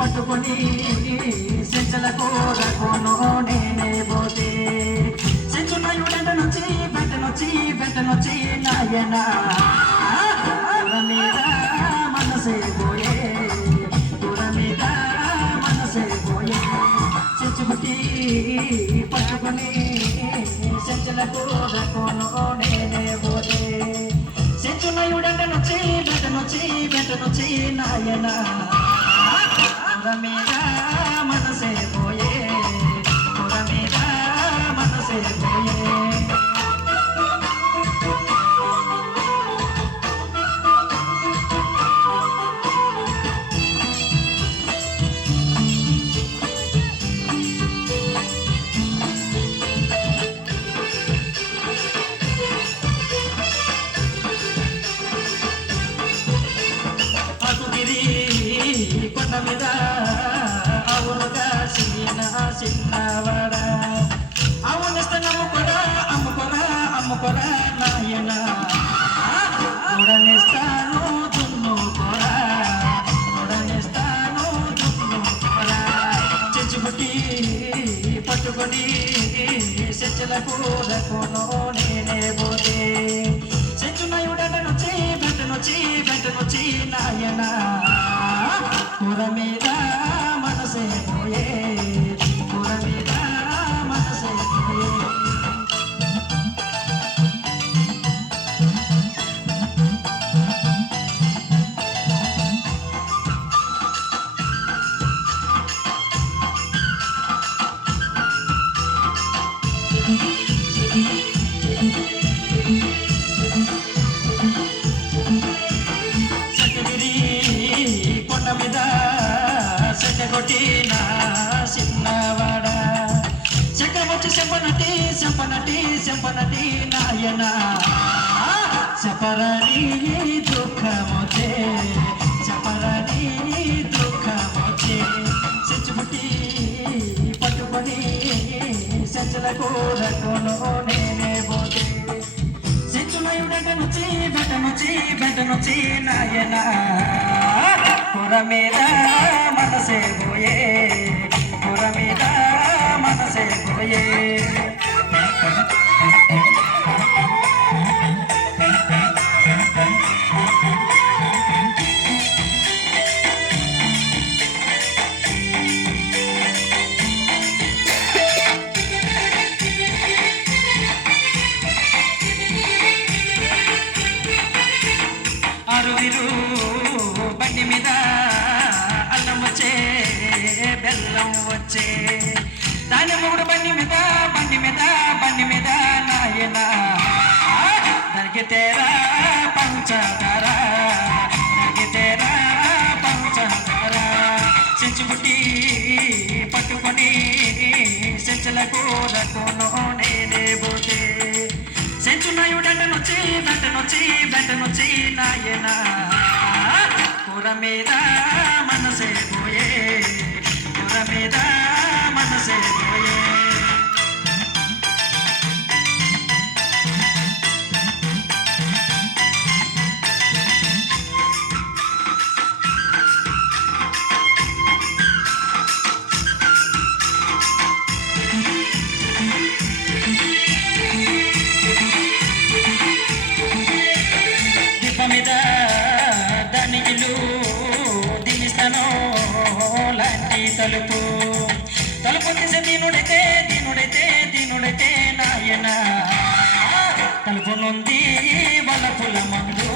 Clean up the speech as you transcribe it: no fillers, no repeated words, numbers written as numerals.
పట్టుకొని సెంచల కూరకోను నేనే పోతే సెంచునయుడెంటనొచ్చి వెంటనొచ్చి నాయన కూర మీద మనసే పోయే కూర మీద మనసే పోయే సెంచుబుట్టి పట్టుకొని సెంచల కూరకోను నేనే పోతే సెంచునయుడెంటనొచ్చి వెంటనొచ్చి నాయన కూర మీద మనసే పోయే కూర మీద మనసే పోయే కొండ మీద అవునుగా చిన్నవాడ అవునిస్తే అమ్ముకోరా నాయన ఉడనిస్తాను దున్నుకోరా చెచ్చిబుట్టి పట్టుకొని సెచ్చల కూరకోను నేనే పోతే సెంచునయుడెంటనొచ్చి వెంటనొచ్చి నాయన కూర మీద మనసే పోయే కూర మీద మనసే పోయే కొండ మీద సెట్టగొట్టిన చిన్నవాడ చక్రమొచ్చి చెంపనటి నాయన చెప్పరని దుఃఖమొచ్చే సెచ్చుబుట్టి పట్టుకొని సెంచల కూరకోను నేనే పోతే సెంచునయుడెంటనొచ్చి వెంటనొచ్చి నాయన కూర మీద మనసే పోయే కూర మీద మనసే పోయే ఆరువిరు బండి మీద అల్లం వచ్చే బెల్లం వచ్చే దాని మూడు బండి మీద నాయన దొరికితేరా పంచదార సెంచుబుట్టి పట్టుకొని సెంచల కూరకోను నేనే పోతే సెంచునయుడెంటనొచ్చి వెంటనొచ్చి నాయన కూర మీద మనసే పోయే కూర మీద మనసే పోయే మీద దాని ఇల్లు దినిస్తాను లాంటి తలుపు తీసే దీనుడైతే నాయన తలుపు నుండి వలపుల మందు